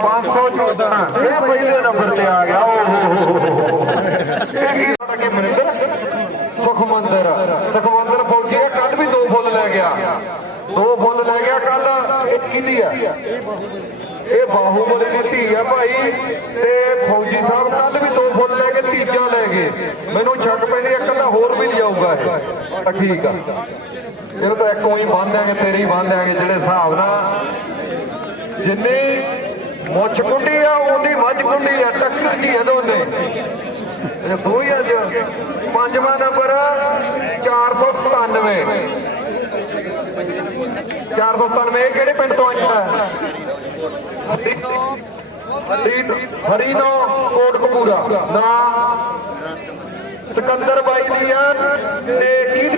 514 ਇਹ ਪਹਿਲੇ ਨੰਬਰ ਤੇ ਆ ਗਿਆ ਓ ਇਹ ਕੀ ਕਿ ਮਨਿੰਦਰ ਸੁਖਮੰਦਰ ਸੁਖਮੰਦਰ ਫੌਜੀ ਕੱਲ ਵੀ ਦੋ ਫੁੱਲ ਲੈ ਗਿਆ। ਦੋ ਫੁੱਲ ਲੈ ਗਿਆ ਕੱਲ ਇਹ ਕਿਹਦੀ ਆ। ਇਹ ਬਾਹੂਬਲੀ ਦੀ ਧੀ ਆ ਭਾਈ, ਤੇ ਫੌਜੀ ਸਾਹਿਬ ਕੱਲ ਵੀ ਦੋ ਫੁੱਲ ਲੈ ਕੇ ਤੀਜਾ ਲੈ ਗਏ। ਮੈਨੂੰ ਛੱਡ ਪੈਂਦੀ ਇੱਕ ਤਾਂ ਹੋਰ ਵੀ ਲਿਆਊਗਾ ਇਹ। ਆ ਠੀਕ ਆ। ਇਹਨੂੰ ਤਾਂ ਇੱਕ ਉਹੀ ਬੰਨ ਦਿਆਂਗੇ ਤੇਰੇ ਹੀ ਬੰਨ ਦਿਆਂਗੇ ਜਿਹੜੇ ਹਿਸਾਬ ਨਾਲ। ਜਿੰਨੀ ਮੁੱਛ ਕੁੰਡੀ ਆ, ਉਹਦੀ ਮੱਝ ਕੁੰਡੀ ਆ, ਟੱਕਰ ਜੀ ਆ ਦੋਨੇ। ਇਹ ਦੋ ਹੀ ਅੱਜ। ਪੰਜਵਾਂ ਨੰਬਰ 497 497 ਇਹ ਕਿਹੜੇ ਪਿੰਡ ਤੋਂ ਆਇਆ? ਹਰੀ ਹਰੀਨੋ ਕੋਟਕਪੂਰਾ। ਨਾ। ਸਿਕੰਦਰ ਬਾਈ ਦੀ ਆ, ਤੇ ਕੀ?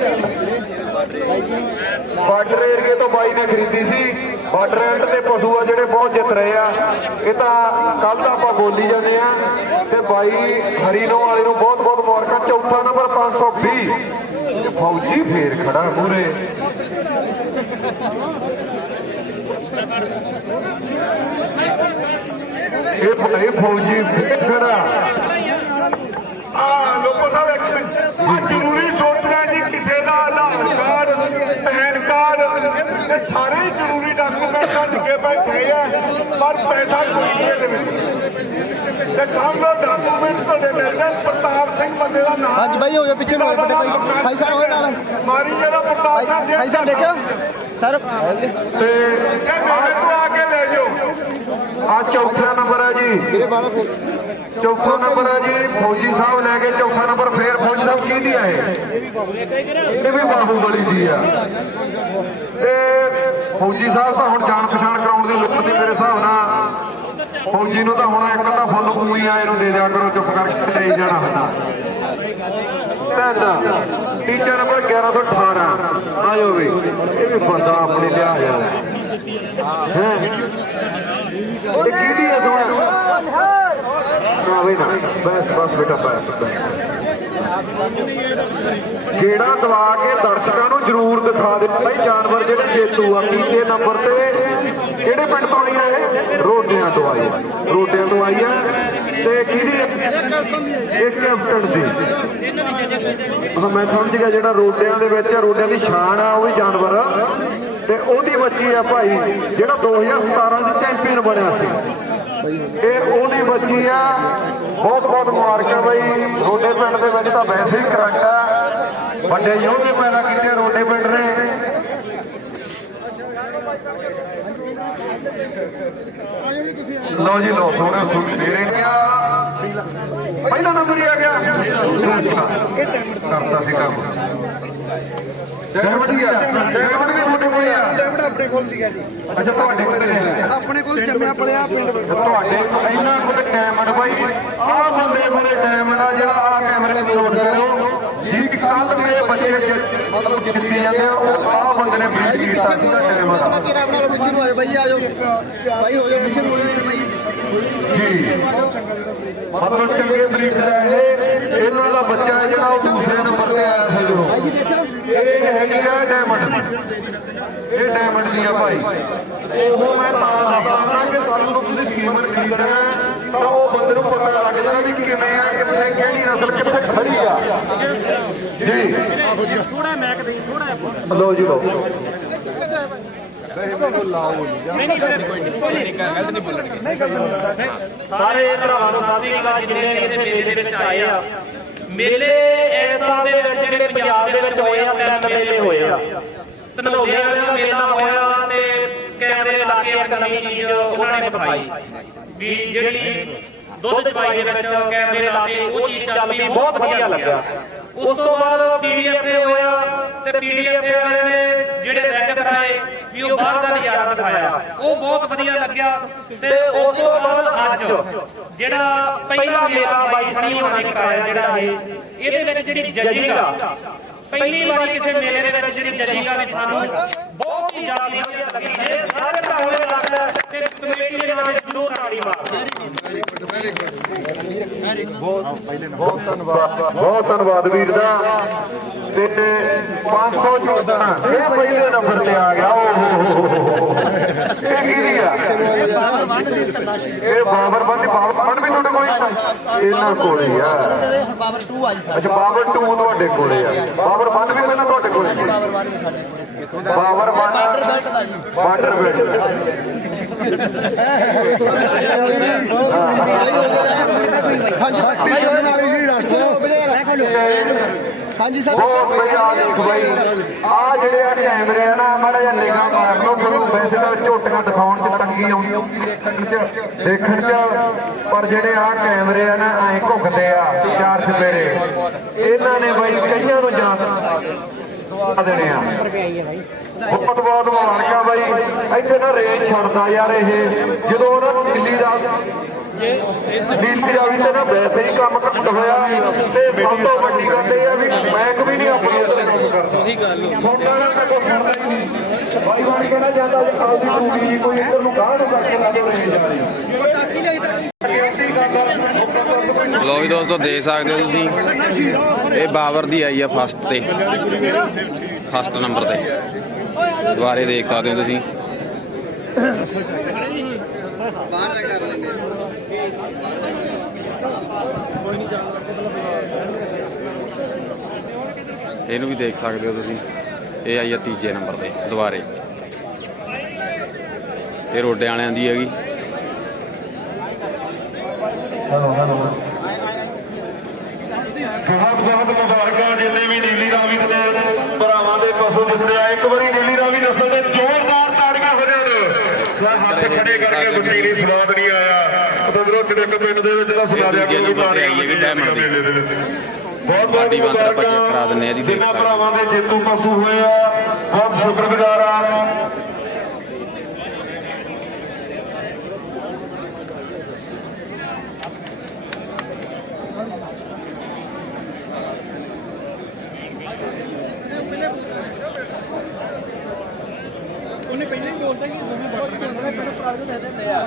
ਬਾਰਡਰ ਏਰੀਏ ਤੋਂ ਬਾਈ ਨੇ ਖਰੀਦੀ ਸੀ। ਬਾਰਡਰ ਐਂਡ ਤੇ ਪਸ਼ੂ ਆ ਜਿਹੜੇ ਬਹੁਤ ਜਿੱਤ ਰਹੇ ਆ। ਇਹ ਤਾਂ ਕੱਲ ਦਾ ਆਪਾਂ ਬੋਲੀ ਜਾਂਦੇ ਆ। ਤੇ ਬਾਈ ਹਰੀਨੋ ਵਾਲੇ ਨੂੰ ਬਹੁਤ ਬਹੁਤ ਮੁਬਾਰਕਾਂ। ਚੌਥਾ ਨੰਬਰ 520 ਤੇ ਫੌਜੀ ਫੇਰ ਖੜਾ ਮੂਰੇ ਇਹ ਇਹ ਫੌਜੀ ਫੇਰ ਖੜਾ। ਆ, ਲੋਕੋ ਸਾਹਿਬ, ਇੱਕ ਮਿੰਟ ਆ ਜ਼ਰੂਰੀ ਸੋਚਣਾ ਜੀ ਕਿਸੇ ਦਾ ਆਧਾਰ ਕਾਰਡ ਪੈਨ ਕਾਰਡ ਇਹ ਸਾਰੇ ਹੀ ਜ਼ਰੂਰੀ ਡਾਕੂਮੈਂਟ ਕੱਢ ਕੇ ਬੈਠੇ ਆ ਪਰ ਪੈਸਾ ਕੋਈ ਨਹੀਂ ਇਹਦੇ ਵਿੱਚ। ਤੇ ਸਾਹਮਣੇ ਡਾਕੂਮੈਂਟ ਤੁਹਾਡੇ ਮਿਲ ਜਾਣ ਪ੍ਰਤਾਪ ਸਿੰਘ ਬੰਦੇ ਦਾ ਨਾਮ। ਹਾਂਜੀ ਬਾਈ ਹੋ ਜਾ ਪਿੱਛੇ ਨੂੰ ਹੋਏ ਵੱਡੇ ਭਾਈ ਭਾਈ ਸਾਹਿਬ ਹੋਏ ਨਾਲ। ਮਾਰੀ ਜਿਹੜਾ ਪ੍ਰਤਾਪ ਸਿੰਘ ਜੀ ਭਾਈ ਸਾਹਿਬ ਦੇਖਿਓ। ਸਰ। ਤੇ ਇਹ ਮੇਰੇ ਤੋਂ ਆ ਕੇ ਲੈ ਜਾਓ। ਆ ਚੌਥਾ ਨੰਬਰ ਹੈ ਜੀ। ਵੀਰੇ ਬਾਲਾ ਚੌਥਾ ਨੰਬਰ ਹੈ ਜੀ ਫੌਜੀ ਸਾਹਿਬ ਲੈ ਕੇ ਚੌਥਾ ਨੰਬਰ ਫੇਰ ਫੌਜੀ ਸਾਹਿਬ ਕਿਹਦੀ ਆ ਇਹ। ਇਹ ਵੀ ਬਾਹੂਬਲੀ ਦੀ ਆ। ਤੇ ਫੌਜੀ ਸਾਹਿਬ ਤਾਂ ਹੁਣ ਜਾਣ ਪਛਾਣ ਕਰਾਉਣ ਦੀ ਲੋੜ ਨਹੀਂ ਮੇਰੇ ਹਿਸਾਬ ਨਾਲ। ਫੌਜੀ ਨੂੰ ਤਾਂ ਹੁਣ ਇੱਕ ਤਾਂ ਫੁੱਲ ਕੂਈ ਆਏ ਨੂੰ ਦੇ ਦਿਆ ਕਰੋ, ਚੁੱਪ ਕਰਕੇ ਲੈ ਜਾਣਾ ਹੁੰਦਾ। ਤਿੰਨ ਤੀਜਾ ਨੰਬਰ 1118 ਆਇਓ ਵੀ, ਇਹ ਵੀ ਬੰਦਾ ਆਪਣੇ ਲਿਆ ਜਾ ਹੈ? ਇਹ ਕਿਹਦੀ ਹੈ ਸੋਹਣਾ? ਨਾ ਵੀ ਨਾ ਬਸ ਬਸ ਬੇਟਾ ਬਸ ਬਸ ਕਿਹੜਾ ਦਵਾ ਕੇ ਦਰਸ਼ਕਾਂ ਨੂੰ ਜ਼ਰੂਰ ਦਿਖਾ ਦੇ। ਭਾਈ ਜਾਨਵਰ ਜਿਹੜੇ ਜੇਤੂ ਆ ਤੀਜੇ ਨੰਬਰ ਤੇ ਕਿਹੜੇ ਪਿੰਡ ਤੋਂ ਆਈ ਆ ਇਹ? ਤੋਂ ਆਈ ਆ। ਰੋਡਿਆਂ ਤੋਂ ਆਈ ਆ ਤੇ ਕਿਹਦੀ ਇਹ ਕੈਪਟਨ ਦੀ। ਹਾਂ, ਮੈਂ ਸਮਝ ਗਿਆ ਜਿਹੜਾ ਰੋਡਿਆਂ ਦੇ ਵਿੱਚ ਰੋਡਿਆਂ ਦੀ ਸ਼ਾਨ ਆ ਉਹ ਵੀ ਜਾਨਵਰ ਤੇ ਉਹਦੀ ਬੱਚੀ ਆ ਭਾਈ ਜਿਹੜਾ 2017 ਚ ਚੈਂਪੀਅਨ ਬਣਿਆ ਸੀ। ਇਹ ਉਹਦੀ ਬੱਚੀ ਆ, ਬਹੁਤ ਬਹੁਤ ਮੁਬਾਰਕਾਂ ਬਈ। ਰੋਡੇ ਪਿੰਡ ਦੇ ਵਿੱਚ ਤਾਂ ਵੈਸੇ ਹੀ ਕਰੰਟ ਆ। ਵੱਡੇ ਯੋਧੇ ਪੈਦਾ ਕੀਤੇ ਰੋਡੇ ਪਿੰਡ ਨੇ। ਲਓ ਜੀ, ਲਓ ਸੋਹਣੇ ਸੁਣ ਮੇਰੇ ਨੇ ਪਹਿਲਾ ਨੰਬਰ ਹੀ ਆ ਗਿਆ। ਕਰਦਾ ਸੀ ਕੰਮ ਡੈਮਡ ਹੀ ਆ। ਡੈਮਡ ਵੀ ਤੁਹਾਡੇ ਕੋਲ ਆ। ਡੈਮਡ ਆਪਣੇ ਕੋਲ ਸੀਗਾ ਜੀ। ਅੱਛਾ ਤੁਹਾਡੇ ਕੋਲ ਨੇ ਆਪਣੇ ਕੋਲ ਜੰਮਿਆ ਪਲਿਆ ਪਿੰਡ ਤੁਹਾਡੇ ਇਹਨਾਂ ਕੋਲ ਡਾਇਮੰਡ ਬਾਈ। ਆਹ ਬੰਦੇ ਕੋਲੇ ਡਾਇਮੰਡ ਆ ਜਿਹੜਾ ਆ ਕੈਮਰੇ ਤੇ ਨੋਟ ਕਰਿਓ। ਜੀ ਕੱਲ ਦੇ ਬੱਚੇ ਮਤਲਬ ਜਿੱਤੇ ਜਾਂਦੇ ਆ ਉਹ ਆਹ ਬੰਦੇ ਨੇ ਬੀਟ ਕੀਤਾ ਪੂਰਾ ਡਾਇਮੰਡ ਆ ਨੂੰ ਬਾਈ ਆਜੋ ਬਾਈ ਹੋ ਜਾ ਪਿੱਛੇ ਨੂੰ ਆਏ ਬਾਈ। ਜੀ। ਮਤਲਬ ਚੰਗੇ ਬਰੀਡ ਦਾ ਇਹ ਇਹਨਾਂ ਦਾ ਬੱਚਾ ਹੈ ਜਿਹੜਾ ਉਹ ਦੂਸਰੇ ਨੰਬਰ ਤੇ ਆਇਆ ਸੀ ਜਦੋਂ ਇਹ ਹੈਗੀ ਆ ਡਾਇਮੰਡ ਇਹ ਡਾਇਮੰਡ ਦੀ ਆ ਭਾਈ ਉਹ ਮੈਂ ਤਾਂ ਦੱਸਦਾ ਕਿ ਕੱਲ ਨੂੰ ਤੁਸੀਂ ਸੀਮਨ ਖਰੀਦਣਾ ਤਾਂ ਉਹ ਬੰਦੇ ਨੂੰ ਪਤਾ ਲੱਗ ਜਾਣਾ ਵੀ ਕਿਵੇਂ ਆ ਕਿੱਥੇ ਕਿਹੜੀ ਨਸਲ ਕਿੱਥੇ ਖੜੀ ਆ ਜੀ ਥੋੜਾ ਮੈਕ ਦੇ ਥੋੜਾ ਲੋ ਜੀ ਲੋ ਨਹੀਂ ਗਲਤ ਨਹੀਂ ਸਾਰੇ ਭਰਾਵਾਂ ਨੂੰ ਸਾਡੀ ਗੱਲ ਜਿਹੜੇ ਇੱਥੇ ਮੇਲੇ ਦੇ ਵਿੱਚ ਆਏ ਆ। ਮੇਲੇ ਸਾਲ ਦੇ ਵਿੱਚ ਜਿਹੜੇ ਪੰਜਾਬ ਦੇ ਵਿੱਚ ਹੋਏ ਆ ਤਿੰਨ ਮੇਲੇ ਹੋਏ ਆ। ਵਾਲੇ ਦਾ ਮੇਲਾ ਹੋਇਆ ਤੇ ਕੈਮਰੇ ਲਾ ਕੇ ਨਵੀਂ ਚੀਜ਼ ਉਹਨਾਂ ਨੇ ਦਿਖਾਈ ਵੀ ਜਿਹੜੀ ਦੁੱਧ ਚਵਾਈ ਦੇ ਵਿੱਚ ਕੈਮਰੇ ਲਾ ਕੇ ਉਹ ਚੀਜ਼ ਚੱਲ ਪਈ ਬਹੁਤ ਵਧੀਆ ਲੱਗਾ ਉਸ ਤੋਂ ਬਾਅਦ ਪੀਡੀਐਫ ਤੇ ਹੋਇਆ ਤੇ ਪੀਡੀਐਫ ਵਾਲਿਆਂ ਨੇ ਜਿਹੜੇ ਰੈਂਕ ਕਰਾਏ ਵੀ ਉਹ ਬਾਹਰ ਦਾ ਨਜ਼ਾਰਾ ਦਿਖਾਇਆ। ਉਹ ਬਹੁਤ ਵਧੀਆ ਲੱਗਿਆ ਤੇ ਉਸ ਤੋਂ ਬਾਅਦ ਅੱਜ ਜਿਹੜਾ ਪਹਿਲਾ ਮੇਲਾ ਬਾਈ ਸਣੀ ਹੋਣਾ ਨੇ ਕਰਾਇਆ ਜਿਹੜਾ ਇਹ, ਇਹਦੇ ਵਿੱਚ ਜਿਹੜੀ ਜੱਜਿੰਗ ਆ ਪਹਿਲੀ ਵਾਰੀ ਕਿਸੇ ਮੇਲੇ ਦੇ ਵਿੱਚ ਜਿਹੜੀ ਜੱਜਿੰਗ ਆ ਵੀ ਸਾਨੂੰ ਬਹੁਤ ਹੀ ਜ਼ਿਆਦਾ ਵਧੀਆ ਲੱਗੀ। ਇਹ ਸਾਰੇ ਭਰਾਵਾਂ ਨੂੰ ਲੱਗਦਾ ਤੇ ਕਮੇਟੀ ਦੇ ਨਾਮ ਤੇ ਜ਼ਰੂਰ ਤਾੜੀ ਮਾਰੋ। ਬਹੁਤ ਧੰਨਵਾਦ। ਬਹੁਤ ਧੰਨਵਾਦ ਵੀਰ ਦਾ। ਤੇ 514 ਇਹ ਪਹਿਲੇ ਨੰਬਰ ਤੇ ਆ ਗਿਆ। ਓ ਹੋ ਹੋ ਹੋ ਹੋ। ਇਹ ਕਿਹਦੀ ਆ ਬਾਹਰ ਵੰਡ ਦੇ ਤਲਾਸ਼ੀ ਇਹ ਬਾਬਰ ਬੰਦੀ ਬਾਬਰ ਬੰਦ ਵੀ ਤੁਹਾਡੇ ਕੋਲ ਹੀ ਆ? ਇਹਨਾਂ ਕੋਲੇ ਆ ਹੁਣ ਪਾਵਰ 2 ਆ। ਜੀ ਅੱਛਾ ਬਾਬਰ 2 ਤੁਹਾਡੇ ਕੋਲੇ ਆ। ਬਾਬਰ ਬੰਦ ਵੀ ਪਹਿਲਾਂ ਤੁਹਾਡੇ ਕੋਲੇ ਪਾਵਰ ਵਾਰ ਵੀ ਸਾਡੇ ਕੋਲੇ ਸੀ ਬਾਬਰ ਬਾਰਡਰ ਬੰਦ ਬੈਲਟ ਦਾ ਜੀ। ਬਾਰਡਰ ਬੈਲਟ ਹਾਂਜੀ ਹਸਤੀ ਸ਼ੋਰ ਨਾਲ ਜੀ ਹਾਂਜੀ ਸਰ। ਬਹੁਤ ਵਧੀਆ ਦੇਖ ਬਾਈ। ਆ ਜਿਹੜੇ ਆ ਕੈਮਰੇ ਆ ਨਾ ਮਾੜਾ ਜਿਹਾ ਨਿਗਾਹ ਮਾਰ ਲਓ ਤੁਹਾਨੂੰ ਵੈਸੇ ਤਾਂ ਝੋਟੀਆਂ ਦਿਖਾਉਣ ਚ ਤੰਗੀ ਆਉਂਦੀ ਦੇਖਣ ਚ ਦੇਖਣ ਚ। ਪਰ ਜਿਹੜੇ ਆ ਕੈਮਰੇ ਆ ਨਾ ਐ ਘੁੱਗਦੇ ਆ ਚਾਰ ਚਪੇਰੇ ਇਹਨਾਂ ਨੇ ਬਾਈ ਕਈਆਂ ਨੂੰ ਆ ਦੇਣੇ ਆ। ਬਹੁਤ ਬਹੁਤ ਮੁਬਾਰਕਾਂ ਬਾਈ। ਇੱਥੇ ਨਾ ਰੇਂਜ ਛੱਡਦਾ ਯਾਰ ਇਹ। ਜਦੋਂ ਉਹਨਾਂ ਨੂੰ ਦਿੱਲੀ ਦਾ ਦਿੱਲੀ ਦਾ ਵੀ ਤੇ ਨਾ ਵੈਸੇ ਹੀ ਕੰਮ ਘੱਟ ਹੋਇਆ ਤੇ ਸਭ ਤੋਂ ਵੱਡੀ ਗੱਲ ਇਹ ਆ ਵੀ ਬੈਂਕ ਵੀ ਨਹੀਂ ਆਪਣੀ ਇੱਥੇ ਕੰਮ ਕਰਦਾ। ਉਹੀ ਗੱਲ ਫੋਟਾ ਨਾਲ ਤਾਂ ਕੋਈ ਕਰਦਾ ਹੀ ਨਹੀਂ। ਬਾਈ ਬਣ ਕੇ ਨਾ ਜਾਂਦਾ ਜੇ ਆਪਦੀ ਟੂਬੀ ਦੀ ਕੋਈ ਇੱਧਰ ਨੂੰ ਗਾਹ ਨੂੰ ਕਰਕੇ ਲਾ ਕੇ ਨਹੀਂ ਜਾ ਰਹੀ। ਲੋ ਵੀ ਦੋਸਤੋ ਦੇਖ ਸਕਦੇ ਹੋ ਤੁਸੀਂ। ਇਹ ਬਾਬਰ ਦੀ ਆਈ ਆ ਫਸਟ ਤੇ। ਫਸਟ ਨੰਬਰ ਤੇ। ਦੁਬਾਰੇ ਦੇਖ ਸਕਦੇ ਹੋ ਤੁਸੀਂ। ਬਾਹਰ ਲੈ ਕਰ ਲੈਂਦੇ ਇਹਨੂੰ ਵੀ ਦੇਖ ਸਕਦੇ ਹੋ ਤੁਸੀਂ। ਇਹ ਆਈ ਆ ਤੀਜੇ ਨੰਬਰ ਤੇ, ਦੁਬਾਰੇ। ਇਹ ਰੋਡੇ ਵਾਲਿਆਂ ਦੀ ਹੈਗੀ। ਬਹੁਤ ਬਹੁਤ ਮੁਬਾਰਕਾਂ, ਜਿੰਨੇ ਵੀ ਨੀਲੀ ਰਾਵੀ ਦੇ ਭਰਾਵਾਂ ਦੇ ਪਸ਼ੂ ਦਿੱਤੇ ਆ। ਇੱਕ ਵਾਰੀ ਨੀਲੀ ਰਾਵੀ ਨਸਲ ਦੇ ਜ਼ੋਰਦਾਰ ਤਾੜੀਆਂ ਹੋ ਜਾਣ। ਹੱਥ ਖੜੇ ਕਰਕੇ ਗੁੱਟੀ ਨਹੀਂ ਸਵਾਦ ਨਹੀਂ ਆਇਆ। ਕਿੜਕ ਪਿੰਡ ਦੇ ਵਿੱਚ ਤਾਂ ਸੁਣਾ ਦਿਆ ਦੂਜੇ ਕੋਈ ਨੰਬਰ ਤੇ ਤਾੜੀਆਂ ਆਈ ਹੈਗੀ ਡਾਇਮੰਡ ਦੀ। ਬਹੁਤ ਬਹੁਤ ਲਾਡੀ ਬਾਂਦਰ ਆਪਾਂ। ਚੈੱਕ ਕਰਾ ਦਿੰਦੇ ਆ ਇਹਦੀ, ਦੇਖ ਸਕਦੇ। ਭਰਾਵਾਂ ਦੇ ਜੇਤੂ ਪਸ਼ੂ ਹੋਏ ਆ ਬਹੁਤ ਸ਼ੁਕਰਗੁਜ਼ਾਰ ਆ ਉਹਨੇ ਪਹਿਲਾਂ ਹੀ ਬੋਲਤਾ ਕਿ ਦੋਵੇਂ ਉਹਨਾਂ ਨੇ ਪਹਿਲਾਂ ਪ੍ਰਾਈਵੇਟ ਦੇ ਦਿੰਦੇ ਆ